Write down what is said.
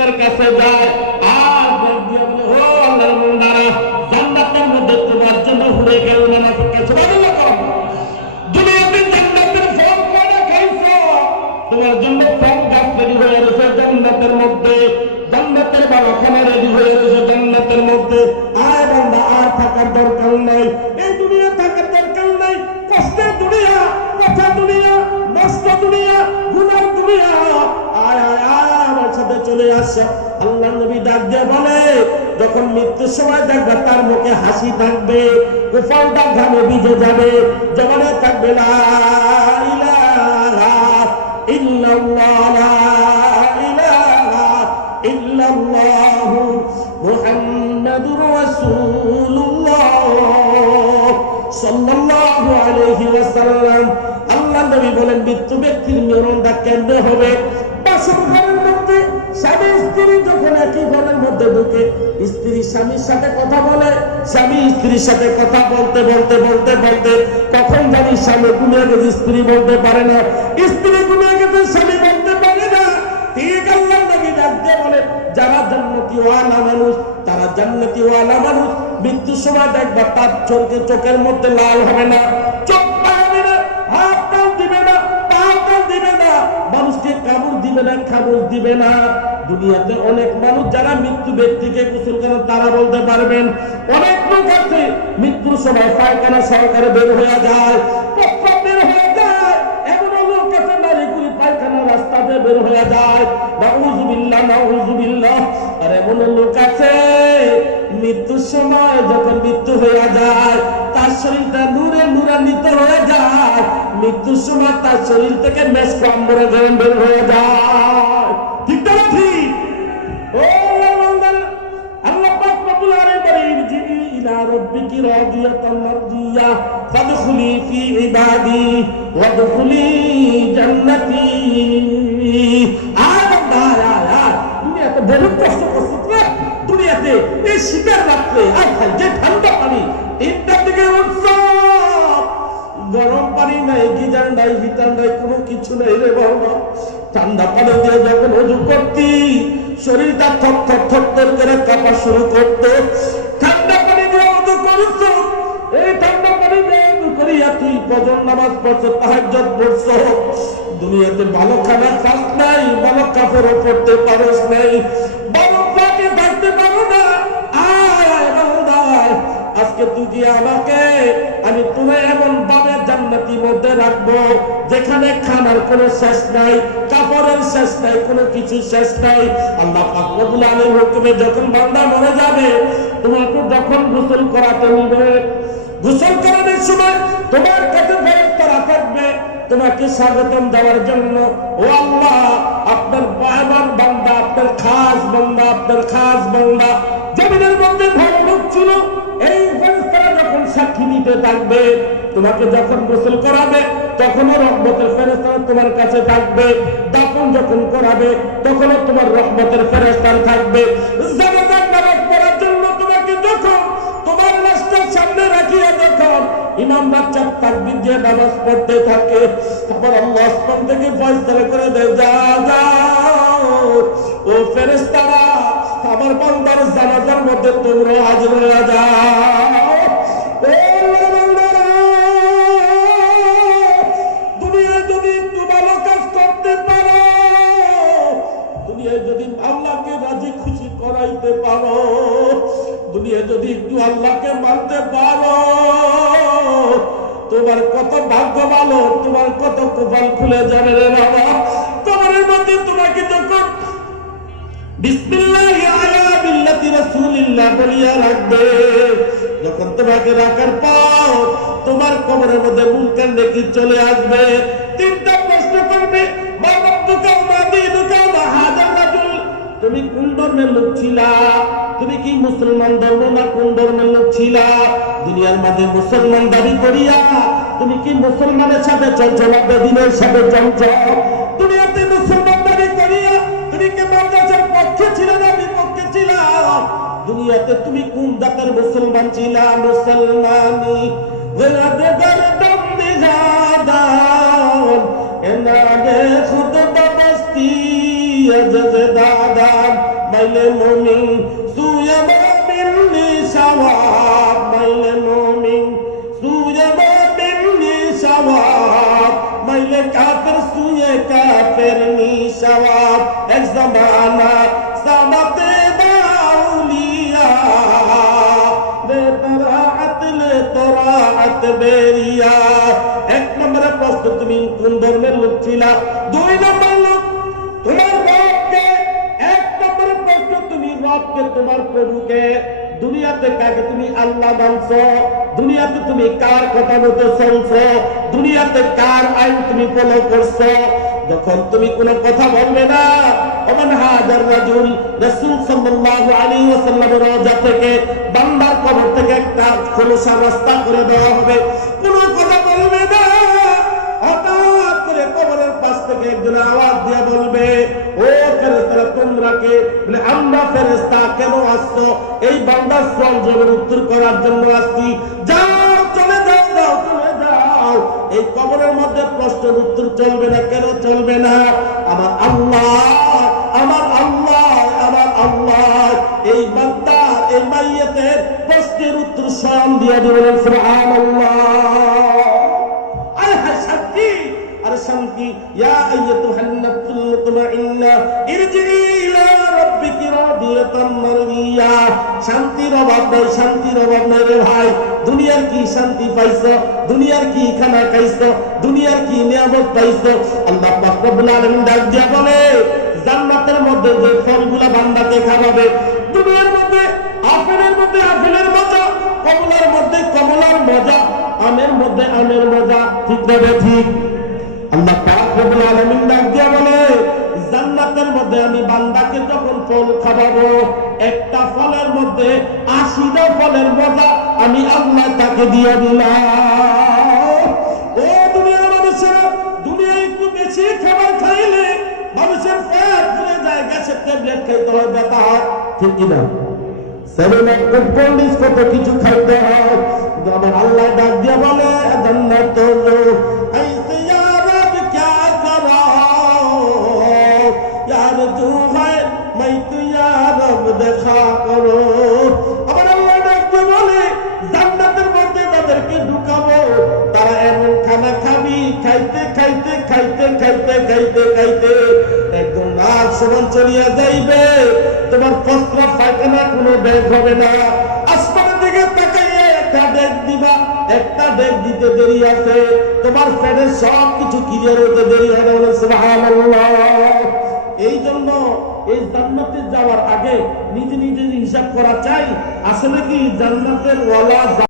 তার কাছে যায় আর বলে ও আল্লাহর বান্দারা জান্নাতের মধ্যে তোমার জন্য হুড়ে গেল না সুবহানাল্লাহ দুনিয়াতে জান্নাতের ফল কয়টা খাইছো তোমার জন্য ফল গাছ রেডি হয়ে রয়েছে জান্নাতের মধ্যে জান্নাতের বাগান রেডি হয়ে রয়েছে জান্নাতের মধ্যে আয় বান্দা আর থাকার দরকার নাই এই দুনিয়া থাকার দরকার নাই কষ্টের দুনিয়া কথা দুনিয়া নষ্ট দুনিয়া গুনার দুনিয়া আয় আয় আয় আমার সাথে চলে আসছে আল্লাহর নবী ডাক দিয়ে বলে যখন মৃত্যুর সময় দেখবে তার মুখে হাসি থাকবে কপালটা ঘামে ভিজে যাবে জবানে থাকবে লা ইলাহা ইল্লাল্লাহ লা ইলাহা ইল্লাল্লাহ মুহাম্মাদুর রাসূলুল্লাহ সাল্লাল্লাহু আলাইহি ওয়াসাল্লাম আল্লাহর নবী বলেন মৃত্যু ব্যক্তির মরণটা কেমনে হবে বাসর ঘরের মধ্যে স্বামী স্ত্রী যখন একই ঘরের মধ্যে ঢুকে স্ত্রী স্বামীর সাথে কথা বলে স্বামী স্ত্রীর সাথে কথা বলতে বলতে বলতে বলতে কখন জানি স্বামী ঘুমিয়ে গেছে স্ত্রী বলতে পারে না স্ত্রী ঘুমিয়ে গেছে স্বামী বলতে পারে না ঠিক আল্লাহর নবী ডাক দিয়ে বলে যারা জান্নাতি ওয়ালা মানুষ তারা জান্নাতি ওয়ালা মানুষ মৃত্যুর সময় দেখবা তার চোখের মধ্যে লাল হবে না চোখ পাবে না হাত টান দিবে না পা টান দিবে না মানুষকে কামড় দিবে না খামড় দিবে না দুনিয়াতে অনেক মানুষ যারা মৃত্যু ব্যক্তিকে গোসল করেন তারা বলতে পারবেন অনেক লোক আছে মৃত্যুর সময় পায়খানা সরকারে বের হয়ে যায় প্রস্রাব বের হয়ে যায় এমন লোক আছে নারীগুলি পায়খানা রাস্তাতে বের হয়ে যায় নাউযুবিল্লাহ নাউযুবিল্লাহ আর এমন লোক আছে মৃত্যুর সময় যখন মৃত্যু হয়ে যায় তার শরীরটা নূরে নূরান্বিত হয়ে যায় মৃত্যুর সময় তার শরীর থেকে মেশক আম্বরে গরম বের হয়ে যায় ঠিক না ঠিক ও আল্লাহ পাক রব্বুল আলামিন ইরজিই ইলা রাব্বিকি রাদিয়াতান মারদিয়া ফাদখুলি ফি ইবাদি ওয়াদখুলি জান্নাতি দুনিয়াতে বহু কষ্ট করছিস দুনিয়াতে এই শীতের রাত্রে আর ভাই যে ঠান্ডা পানি তিনটার দিকে উঠছ গরম পানি নাই গিজার নাই হিটার নাই কোনো কিছু নেই রে বাবা ঠান্ডা পানি দিয়ে যখন ওযু করতি শরীরটা থর থর থর থর করে কাঁপা শুরু করতো ঠান্ডা পানি দিয়ে ওযু করছ এই ঠান্ডা পানি দিয়ে ওযু করিয়া তুই ফজর নামাজ পড়ছ তাহাজ্জুদ পড়ছ দুনিয়াতে ভালো খাবার খাস নাই ভালো কাপড় পরতে পারস নাই ভালো পাকে থাকতে পারো না আজকে তুই কি আমাকে আমি তোমায় এমন ভাবে জান্নাতের মধ্যে রাখবো যেখানে খানার কোনো শেষ নাই কাপড়ের শেষ নাই কোনো কিছু শেষ নাই আল্লাহ পাক রব্বুল আলামিন হুকুমে যখন বান্দা মরে যাবে তোমাকে যখন গোসল করাতে নিবে গোসল করানোর সময় তোমার কাছে ফেরেশতারা থাকবে তোমাকে স্বাগতম দেওয়ার জন্য ও আল্লাহ আপনার পায়মান বান্দা আপনার খাস বান্দা আপনার খাস বান্দা জমিনের মধ্যে ভালো লোক ছিল এই ফেরেশতারা যখন সাক্ষী নিতে থাকবে তোমাকে যখন গোসল করাবে তখনও রহমতের ফেরেশতারা তোমার কাছে থাকবে দাফন যখন করাবে তখনও তোমার রহমতের ফেরেশতারা থাকবে জানাজার নামাজ পড়ার জন্য তোমাকে যখন তোমার লাশটার সামনে রাখিয়া যখন ইমাম বাচ্চা তাকবীর দিয়ে নামাজ পড়তে থাকে তারপর আল্লাহ আসমান থেকে ফয়সালা করে দেয় যাও ও ফেরেশতারা আমার বান্দার জানাজার মধ্যে তোমরা হাজির হয়ে যাও দুনিয়ায় যদি একটু ভালো কাজ করতে পারো দুনিয়ায় যদি আল্লাহকে রাজি খুশি করাইতে পারো দুনিয়ায় যদি একটু আল্লাহকে মানতে পারো তোমার কত ভাগ্য ভালো তোমার কত কপাল খুলে যাবে রে বাবা তোমার মধ্যে তোমাকে যখন বিসমিল্লাহি আলা মিল্লাতি রাসূলিল্লাহ বলিয়া রাখবে যখন তোমাকে রাখার পর তোমার কবরের মধ্যে মুনকার নেকি চলে আসবে তিনটা প্রশ্ন করবে মা রাব্বুকা মা দীনুকা মা হাযার রাজুল তুমি কোন ধর্মের লোক ছিলা তুমি কি মুসলমান ধর্ম না কোন ধর্মের লোক ছিলা দুনিয়ার মধ্যে মুসলমান দাবি করিয়া তুমি কি মুসলমানের সাথে চলছো না বেদিনের সাথে চলছো দুনিয়াতে মুসলমান দাবি করিয়া তুমি কি মাদ্রাসার পক্ষে ছিলে না বিপক্ষে ছিলা দুনিয়াতে তুমি কোন জাতের মুসলমান ছিলা মুসলমানি ওয়ালাদে গরদম দিগাদান এনাদে খুদ বস্তি আজজ দাদান মাইলে মুমিন সুয়ে মুমিন নিশাওয়াব মাইলে মুমিন সুয়ে মুমিন নিশাওয়াব মাইলে কাফের সুয়ে কাফের নিশাওয়াব এক জামানা সামাতে দাউলিয়া লে তরাআত বেরিয়া। এক নম্বরে প্রশ্ন, তুমি কোন ধর্মের লোক ছিলা? দুই নম্বর লোক, তোমার রবকে। এক নম্বরে প্রশ্ন, তুমি রবকে, তোমার প্রভুকে। দুনিয়াতে কাকে তুমি আল্লাহ মানছো? দুনিয়াতে তুমি কার কথা মতো চলছো? দুনিয়াতে কার আইন তুমি ফলো করছো? যখন তুমি কোনো কথা বলবে না, ওমান হাজার রাজুল, রাসূল সাল্লাল্লাহু আলাইহি ওয়াসাল্লামের রওজা থেকে বান্দার কবর থেকে একটা খোলসা রাস্তা করে দেওয়া হবে, কোনো কথা বলবে না। হঠাৎ করে কবরের পাশ থেকে একজন আওয়াজ দিয়ে বলবে, ও ফেরেশতারা তোমরা কে? বলে আমরা ফেরেশতা। কেন আসছো? এই বান্দার সওয়াল জবাবের উত্তর করার জন্য আসছি। যাও, চলে যাও, যাও, চলে যাও। এই কবরের মধ্যে প্রশ্নের উত্তর চলবে না। কেন চলবে না? আমার আল্লাহ, আমার আল্লাহ, আমার আল্লাহ এই বান্দা, এই মাইয়িতের প্রশ্নের উত্তর স্বয়ং দিয়ে দিবেন। সুবহানাল্লাহ। আরে শান্তি, আরে শান্তি। ইয়া আইয়াতুহান নাফসুল মুতমাইন্না ইরজিই ইলা রাব্বিকি রাদিয়াতান মারদিয়া। শান্তির অভাব নাই, শান্তির অভাব নাই রে ভাই। দুনিয়ার কি শান্তি পাইছো? দুনিয়ার কি খানা খাইছো? দুনিয়ার কি নিয়ামত পাইছো? আল্লাহ পাক রব্বুল আলামিন ডাক দিয়া বলে, জান্নাতের মধ্যে যে ফলগুলা বান্দাকে খাওয়াবে, দুনিয়ার মধ্যে আপেলের মধ্যে আপেলের মজা, কমলার মধ্যে কমলার মজা, আমের মধ্যে আমের মজা। ঠিক না ঠিক? আল্লাহ পাক রব্বুল আলামিন ডাক দিয়া বলে, জান্নাতের মধ্যে আমি বান্দাকে যখন ফল খাওয়াবো, একটা ফলের মধ্যে 80টা ফলের মজা আমি আল্লাহ তাকে দিয়ে দিলাম। ও দুনিয়ার মানুষেরা, দুনিয়ায় একটু বেশি খাবার খাইলে মানুষের পেট ফুলে যায়, গ্যাসের ট্যাবলেট খাইতে হয়, ব্যথা হয়। ঠিক কিনা? কত কিছু খাইতে হয়। আমার আল্লাহ ডাক দিয়া বলে, জান্নাত ऐसे यार अब क्या करो यार जो है मैं तो यार अब देखा करो। আমার আল্লাহ ডাক দিয়া বলে, জান্নাতের মধ্যে তাদেরকে ঢুকাবো, তারা এমন খানা খাবি, খাইতে খাইতে খাইতে খাইতে খাইতে খাইতে একদম রাত সমান চলিয়া যাইবে। তোমার বস্ত্র পায়খানা কোনো ব্যাগ হবে না। আসমানের দিকে তাকাইয়ে একটা ডেক দিবা, একটা ডেক দিতে দেরি আছে, তোমার পেটের সব কিছু ক্লিয়ার হতে দেরি হয় না। সুবহানাল্লাহ। এই জন্য এই জান্নাতে যাওয়ার আগে নিজে নিজে হিসাব করা চাই, আসলে কি জান্নাতের ওয়ালা